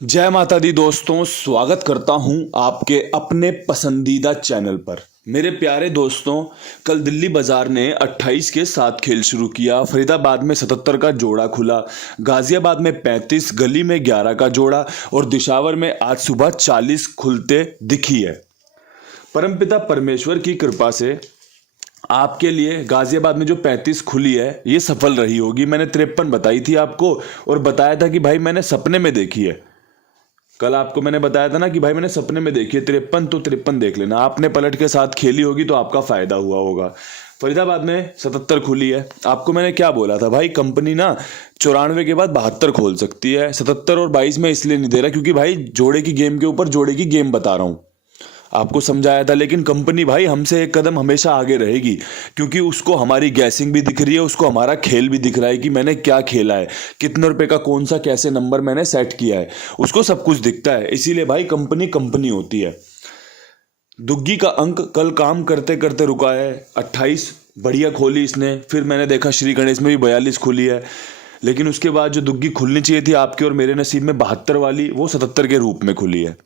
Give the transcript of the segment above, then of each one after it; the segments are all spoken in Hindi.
जय माता दी दोस्तों, स्वागत करता हूं आपके अपने पसंदीदा चैनल पर। मेरे प्यारे दोस्तों, कल दिल्ली बाजार ने 28 के साथ खेल शुरू किया। फरीदाबाद में 77 का जोड़ा खुला, गाजियाबाद में 35, गली में 11 का जोड़ा और दिशावर में आज सुबह 40 खुलते दिखी है। परमपिता परमेश्वर की कृपा से आपके लिए गाजियाबाद में जो 35 खुली है ये सफल रही होगी। मैंने 53 बताई थी आपको और बताया था कि भाई मैंने सपने में देखी है। कल आपको मैंने बताया था ना कि भाई मैंने सपने में देखी है 53, तो 53 देख लेना। आपने पलट के साथ खेली होगी तो आपका फायदा हुआ होगा। फरीदाबाद में 77 खुली है। आपको मैंने क्या बोला था भाई, कंपनी ना 94 के बाद 72 खोल सकती है। 77 और 22 में इसलिए नहीं दे रहा क्योंकि भाई जोड़े की गेम के ऊपर जोड़े की गेम बता रहा हूं, आपको समझाया था। लेकिन कंपनी भाई हमसे एक कदम हमेशा आगे रहेगी क्योंकि उसको हमारी गैसिंग भी दिख रही है, उसको हमारा खेल भी दिख रहा है कि मैंने क्या खेला है, कितने रुपए का कौन सा कैसे नंबर मैंने सेट किया है, उसको सब कुछ दिखता है। इसीलिए भाई कंपनी कंपनी होती है। दुग्गी का अंक कल काम करते करते रुका है। 28 बढ़िया खोली इसने, फिर मैंने देखा श्री गणेश में भी 42 खुली है। लेकिन उसके बाद जो दुग्गी खुलनी चाहिए थी आपके और मेरे नसीब में 72 वाली, वो 77 के रूप में खुली है।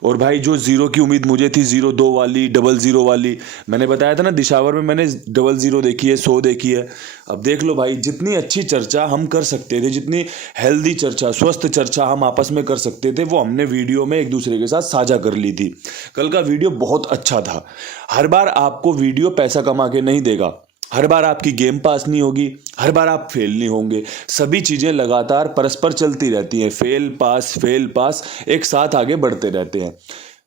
और भाई जो जीरो की उम्मीद मुझे थी, 02 वाली, 00 वाली, मैंने बताया था ना दिशावर में मैंने 00 देखी है, 100 देखी है। अब देख लो भाई, जितनी अच्छी चर्चा हम कर सकते थे, जितनी हेल्दी चर्चा, स्वस्थ चर्चा हम आपस में कर सकते थे, वो हमने वीडियो में एक दूसरे के साथ साझा कर ली थी। कल का वीडियो बहुत अच्छा था। हर बार आपको वीडियो पैसा कमा के नहीं देगा, हर बार आपकी गेम पास नहीं होगी, हर बार आप फेल नहीं होंगे। सभी चीज़ें लगातार परस्पर चलती रहती हैं। फेल पास एक साथ आगे बढ़ते रहते हैं।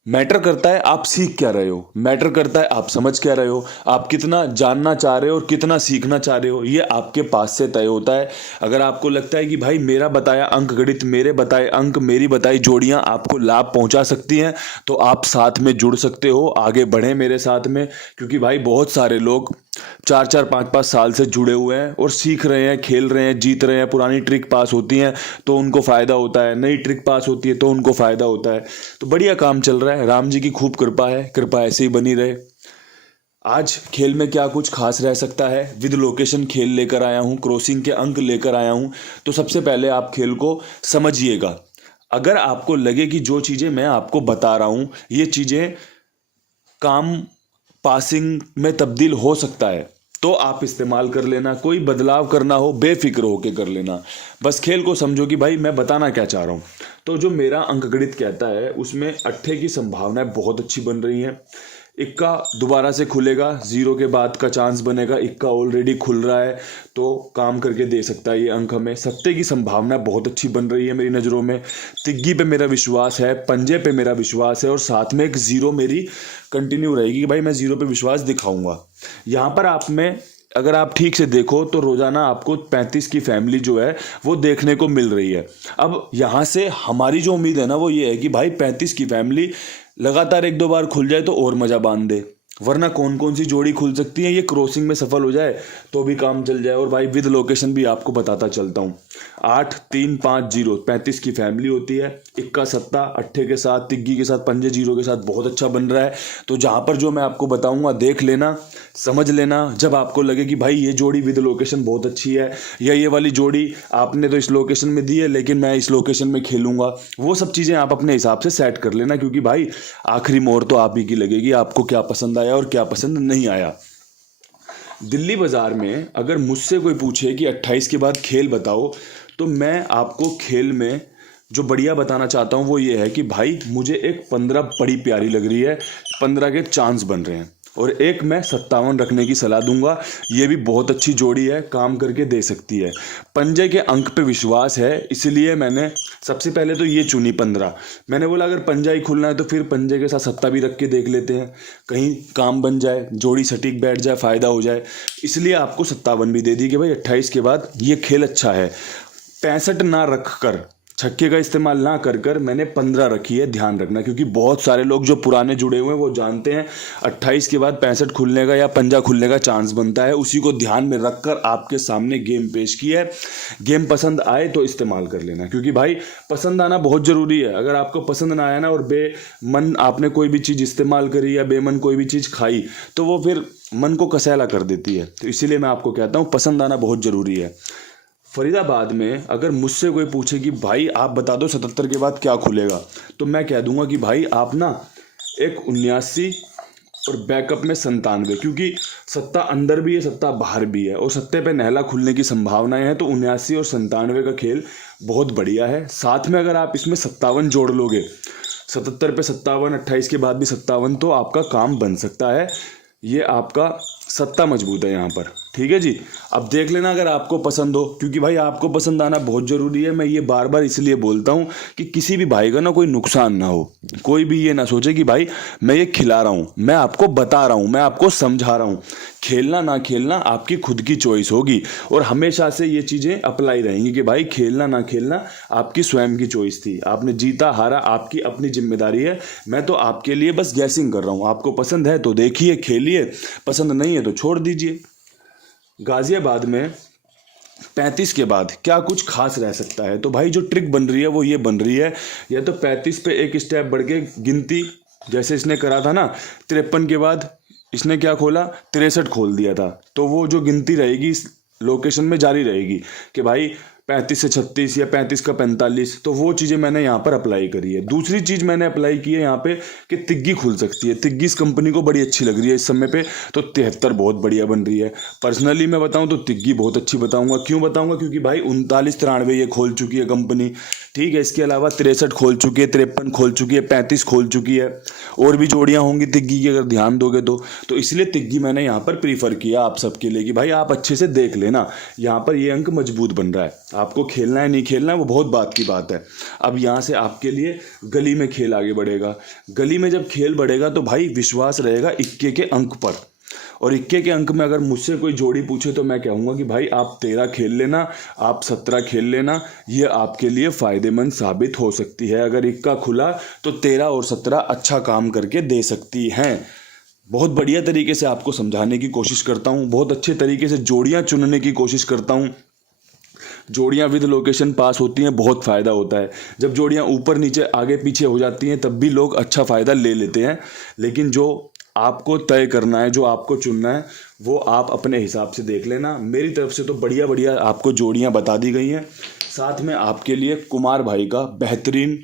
मैटर करता है आप सीख क्या रहे हो, मैटर करता है आप समझ क्या रहे हो, आप कितना जानना चाह रहे हो और कितना सीखना चाह रहे हो, ये आपके पास से तय होता है। अगर आपको लगता है कि भाई मेरा बताया अंक गणित, मेरे बताए अंक, मेरी बताई जोड़ियां आपको लाभ पहुंचा सकती हैं, तो आप साथ में जुड़ सकते हो, आगे बढ़ें मेरे साथ में। क्योंकि भाई बहुत सारे लोग 4-4, 5-5 साल से जुड़े हुए हैं और सीख रहे हैं, खेल रहे हैं, जीत रहे हैं। पुरानी ट्रिक पास होती हैं तो उनको फायदा होता है, नई ट्रिक पास होती है तो उनको फायदा होता है। तो बढ़िया काम चल रहा है, राम जी की खूब कृपा है, कृपा ऐसे ही बनी रहे। आज खेल में क्या कुछ खास रह सकता है, विद लोकेशन खेल लेकर आया हूं, क्रॉसिंग के अंक लेकर आया हूं। तो सबसे पहले आप खेल को समझिएगा। अगर आपको लगे कि जो चीजें मैं आपको बता रहा हूं ये चीजें काम पासिंग में तब्दील हो सकता है तो आप इस्तेमाल कर लेना। कोई बदलाव करना हो बेफिक्र होके कर लेना। बस खेल को समझो कि भाई मैं बताना क्या चाह रहा हूँ। तो जो मेरा अंकगणित कहता है उसमें अट्ठे की संभावनाएं बहुत अच्छी बन रही हैं। इक्का दोबारा से खुलेगा, 0 के बाद का चांस बनेगा। इक्का ऑलरेडी खुल रहा है तो काम करके दे सकता है ये अंक हमें। सत्ते की संभावना बहुत अच्छी बन रही है मेरी नज़रों में। तिग्गी पे मेरा विश्वास है, पंजे पे मेरा विश्वास है और साथ में एक 0 मेरी कंटिन्यू रहेगी कि भाई मैं 0 पे विश्वास दिखाऊंगा। यहाँ पर आप में अगर आप ठीक से देखो तो रोजाना आपको 35 की फैमिली जो है वो देखने को मिल रही है। अब यहाँ से हमारी जो उम्मीद है ना वो ये है कि भाई 35 की फैमिली लगातार 1-2 बार खुल जाए तो और मजा बांध दे। वरना कौन कौन सी जोड़ी खुल सकती है, ये क्रॉसिंग में सफल हो जाए तो भी काम चल जाए। और भाई विद लोकेशन भी आपको बताता चलता हूँ। 8, 3, 5, 0 35 की फैमिली होती है। इक्का सत्ता अट्ठे के साथ, तिग्गी के साथ, पंजे 0 के साथ बहुत अच्छा बन रहा है। तो जहाँ पर जो मैं आपको बताऊंगा देख लेना, समझ लेना। जब आपको लगे कि भाई ये जोड़ी विद लोकेशन बहुत अच्छी है या ये वाली जोड़ी आपने तो इस लोकेशन में दी है लेकिन मैं इस लोकेशन में खेलूंगा, वो सब चीज़ें आप अपने हिसाब से सेट कर लेना। क्योंकि भाई आखिरी मोहर तो आप ही की लगेगी, आपको क्या पसंद आया और क्या पसंद नहीं आया। दिल्ली बाजार में अगर मुझसे कोई पूछे कि 28 के बाद खेल बताओ तो मैं आपको खेल में जो बढ़िया बताना चाहता हूँ वो ये है कि भाई मुझे एक 15 बड़ी प्यारी लग रही है। 15 के चांस बन रहे हैं और एक मैं 57 रखने की सलाह दूंगा। ये भी बहुत अच्छी जोड़ी है, काम करके दे सकती है। पंजे के अंक पे विश्वास है इसलिए मैंने सबसे पहले तो ये चुनी 15। मैंने बोला अगर पंजा ही खुलना है तो फिर पंजे के साथ सत्ता भी रख के देख लेते हैं, कहीं काम बन जाए, जोड़ी सटीक बैठ जाए, फायदा हो जाए। इसलिए आपको 57 भी दे दी कि भाई 28 के बाद ये खेल अच्छा है। 65 ना रख कर, छक्के का इस्तेमाल ना कर कर मैंने 15 रखी है, ध्यान रखना। क्योंकि बहुत सारे लोग जो पुराने जुड़े हुए हैं वो जानते हैं 28 के बाद 65 खुलने का या पंजा खुलने का चांस बनता है। उसी को ध्यान में रखकर आपके सामने गेम पेश की है। गेम पसंद आए तो इस्तेमाल कर लेना क्योंकि भाई पसंद आना बहुत ज़रूरी है। अगर आपको पसंद ना आया ना और बेमन आपने कोई भी चीज़ इस्तेमाल करी या बेमन कोई भी चीज़ खाई तो वो फिर मन को कसैला कर देती है। तो इसीलिए मैं आपको कहता हूँ पसंद आना बहुत ज़रूरी है। फरीदाबाद में अगर मुझसे कोई पूछे कि भाई आप बता दो 77 के बाद क्या खुलेगा, तो मैं कह दूंगा कि भाई आप ना एक 79 और बैकअप में 97, क्योंकि सत्ता अंदर भी है, सत्ता बाहर भी है, और सत्ते पे नहला खुलने की संभावनाएं हैं। तो 79 और 97 का खेल बहुत बढ़िया है। साथ में अगर आप इसमें 57 जोड़ लोगे, 77 पे 57, 28 के बाद भी 57, तो आपका काम बन सकता है। ये आपका सत्ता मजबूत है यहाँ पर। ठीक है जी। अब देख लेना अगर आपको पसंद हो, क्योंकि भाई आपको पसंद आना बहुत ज़रूरी है। मैं ये बार बार इसलिए बोलता हूँ कि किसी भी भाई का ना कोई नुकसान ना हो, कोई भी ये ना सोचे कि भाई मैं ये खिला रहा हूँ, मैं आपको बता रहा हूँ, मैं आपको समझा रहा हूँ। खेलना ना खेलना आपकी खुद की चॉइस होगी, और हमेशा से ये चीज़ें अप्लाई रहेंगी कि भाई खेलना ना खेलना आपकी स्वयं की चॉइस थी। आपने जीता हारा आपकी अपनी जिम्मेदारी है। मैं तो आपके लिए बस गैसिंग कर रहा हूँ। आपको पसंद है तो देखिए, खेलिए, पसंद नहीं है तो छोड़ दीजिए। गाजियाबाद में 35 के बाद क्या कुछ खास रह सकता है, तो भाई जो ट्रिक बन रही है वो ये बन रही है, या तो 35 पे एक स्टेप बढ़ के गिनती, जैसे इसने करा था ना 53 के बाद इसने क्या खोला, 63 खोल दिया था, तो वो जो गिनती रहेगी इस लोकेशन में जारी रहेगी कि भाई 35 से 36 या 35 का 45, तो वो चीज़ें मैंने यहाँ पर अप्लाई करी है। दूसरी चीज़ मैंने अप्लाई की है यहाँ पे कि तिग्गी खुल सकती है। तिग्गी इस कंपनी को बड़ी अच्छी लग रही है इस समय पे, तो 73 बहुत बढ़िया बन रही है। पर्सनली मैं बताऊँ तो तिग्गी बहुत अच्छी बताऊँगा। क्यों बताऊँगा, क्योंकि भाई 39-93 ये खोल चुकी है कंपनी। ठीक है, इसके अलावा 63 खोल चुकी है, 53 खोल चुकी है, 35 खोल चुकी है, और भी जोड़ियाँ होंगी तिग्गी की अगर ध्यान दोगे तो इसलिए तिग्गी मैंने यहाँ पर प्रीफर किया आप सबके लिए कि भाई आप अच्छे से देख लेना। यहाँ पर ये अंक मजबूत बन रहा है। आपको खेलना है नहीं खेलना है वो बहुत बात की बात है। अब यहाँ से आपके लिए गली में खेल आगे बढ़ेगा। गली में जब खेल बढ़ेगा तो भाई विश्वास रहेगा इक्के के अंक पर, और इक्के के अंक में अगर मुझसे कोई जोड़ी पूछे तो मैं कहूँगा कि भाई आप 13 खेल लेना, आप 17 खेल लेना। ये आपके लिए फ़ायदेमंद साबित हो सकती है। अगर इक्का खुला तो 13 और 17 अच्छा काम करके दे सकती हैं। बहुत बढ़िया तरीके से आपको समझाने की कोशिश करता हूँ, बहुत अच्छे तरीके से जोड़ियाँ चुनने की कोशिश करता हूँ। जोड़ियाँ विद लोकेशन पास होती हैं, बहुत फ़ायदा होता है। जब जोड़ियाँ ऊपर नीचे आगे पीछे हो जाती हैं तब भी लोग अच्छा फ़ायदा ले लेते हैं, लेकिन जो आपको तय करना है, जो आपको चुनना है, वो आप अपने हिसाब से देख लेना। मेरी तरफ से तो बढ़िया बढ़िया आपको जोड़ियाँ बता दी गई हैं। साथ में आपके लिए कुमार भाई का बेहतरीन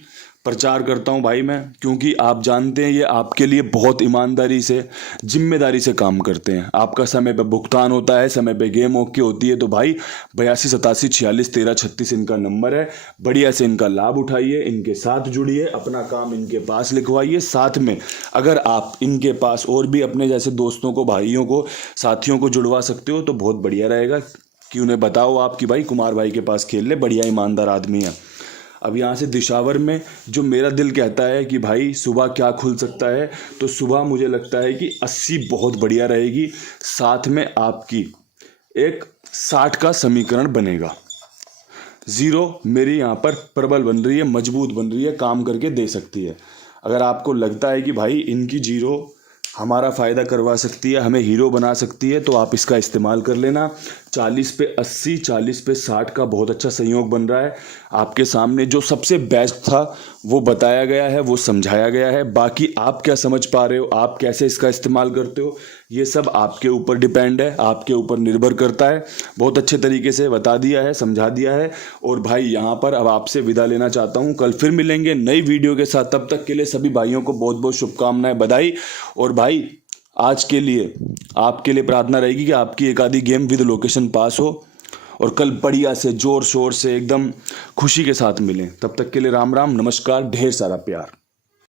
प्रचार करता हूं भाई मैं, क्योंकि आप जानते हैं ये आपके लिए बहुत ईमानदारी से, जिम्मेदारी से काम करते हैं। आपका समय पे भुगतान होता है, समय पे गेम ओके होती है। तो भाई 82 87 46 13 36 इनका नंबर है। बढ़िया से इनका लाभ उठाइए, इनके साथ जुड़िए, अपना काम इनके पास लिखवाइए। साथ में अगर आप इनके पास और भी अपने जैसे दोस्तों को, भाइयों को, साथियों को जुड़वा सकते हो तो बहुत बढ़िया रहेगा। कि उन्हें बताओ आप कि भाई कुमार भाई के पास खेल ले, बढ़िया ईमानदार आदमी है। अब यहाँ से दिशावर में जो मेरा दिल कहता है कि भाई सुबह क्या खुल सकता है, तो सुबह मुझे लगता है कि 80 बहुत बढ़िया रहेगी। साथ में आपकी एक 60 का समीकरण बनेगा। 0 मेरी यहाँ पर प्रबल बन रही है, मजबूत बन रही है, काम करके दे सकती है। अगर आपको लगता है कि भाई इनकी 0 हमारा फ़ायदा करवा सकती है, हमें हीरो बना सकती है, तो आप इसका इस्तेमाल कर लेना। 40 पे 80, 40 पे 60 का बहुत अच्छा संयोग बन रहा है। आपके सामने जो सबसे बेस्ट था वो बताया गया है, वो समझाया गया है। बाकी आप क्या समझ पा रहे हो, आप कैसे इसका इस्तेमाल करते हो, ये सब आपके ऊपर डिपेंड है, आपके ऊपर निर्भर करता है। बहुत अच्छे तरीके से बता दिया है, समझा दिया है। और भाई यहाँ पर अब आपसे विदा लेना चाहता हूँ। कल फिर मिलेंगे नई वीडियो के साथ। तब तक के लिए सभी भाइयों को बहुत बहुत शुभकामनाएं, बधाई। और भाई आज के लिए आपके लिए प्रार्थना रहेगी कि आपकी एक आधी गेम विद लोकेशन पास हो, और कल बढ़िया से जोर शोर से एकदम खुशी के साथ मिलें। तब तक के लिए राम राम, नमस्कार, ढेर सारा प्यार।